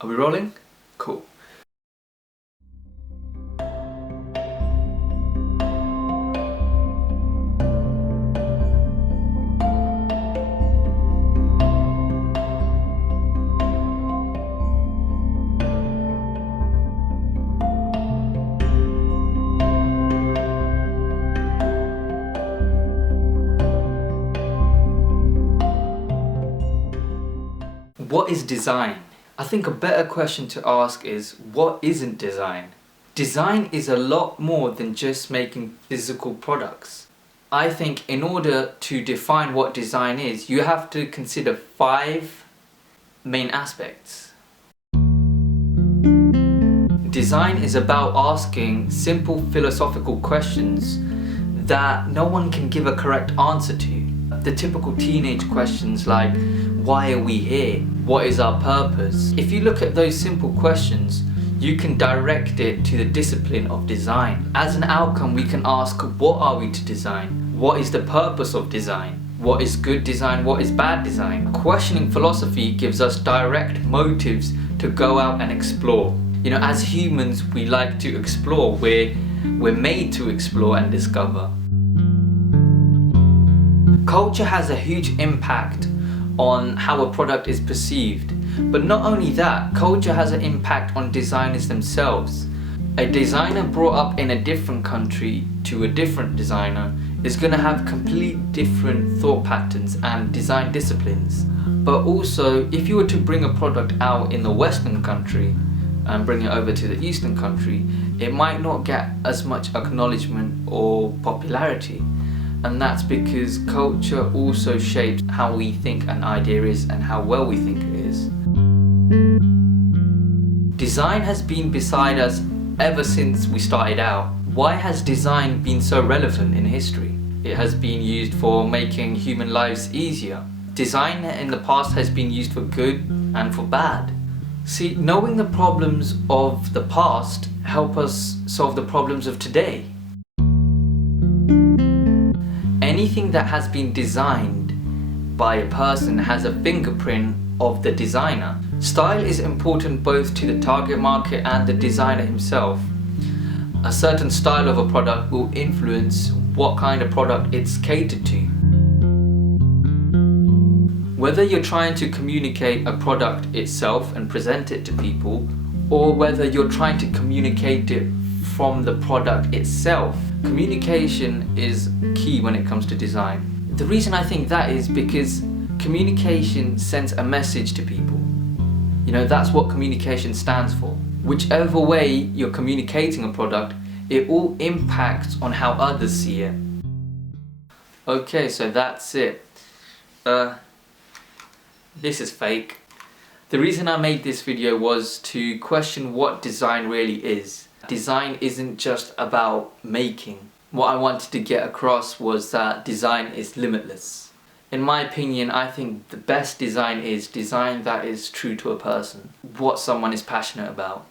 Are we rolling? Cool. What is design? I think a better question to ask is, what isn't design? Design is a lot more than just making physical products. I think in order to define what design is, you have to consider 5 main aspects. Design is about asking simple philosophical questions that no one can give a correct answer to. The typical teenage questions like, why are we here? What is our purpose? If you look at those simple questions, you can direct it to the discipline of design. As an outcome, we can ask, what are we to design? What is the purpose of design? What is good design? What is bad design? Questioning philosophy gives us direct motives to go out and explore. You know, as humans, we like to explore. We're made to explore and discover. Culture has a huge impact on how a product is perceived. But not only that, culture has an impact on designers themselves. A designer brought up in a different country to a different designer is going to have complete different thought patterns and design disciplines. But also, if you were to bring a product out in the Western country and bring it over to the Eastern country, it might not get as much acknowledgement or popularity. And that's because culture also shapes how we think an idea is and how well we think it is. Design has been beside us ever since we started out. Why has design been so relevant in history? It has been used for making human lives easier. Design in the past has been used for good and for bad. See, knowing the problems of the past help us solve the problems of today. Anything that has been designed by a person has a fingerprint of the designer. Style is important both to the target market and the designer himself. A certain style of a product will influence what kind of product it's catered to. Whether you're trying to communicate a product itself and present it to people, or whether you're trying to communicate it from the product itself, communication is key when it comes to design. The reason I think that is because communication sends a message to people. You know, that's what communication stands for. Whichever way you're communicating a product, it all impacts on how others see it. Okay, so that's it. This is fake. The reason I made this video was to question what design really is. Design isn't just about making. What I wanted to get across was that design is limitless. In my opinion, I think the best design is design that is true to a person, what someone is passionate about.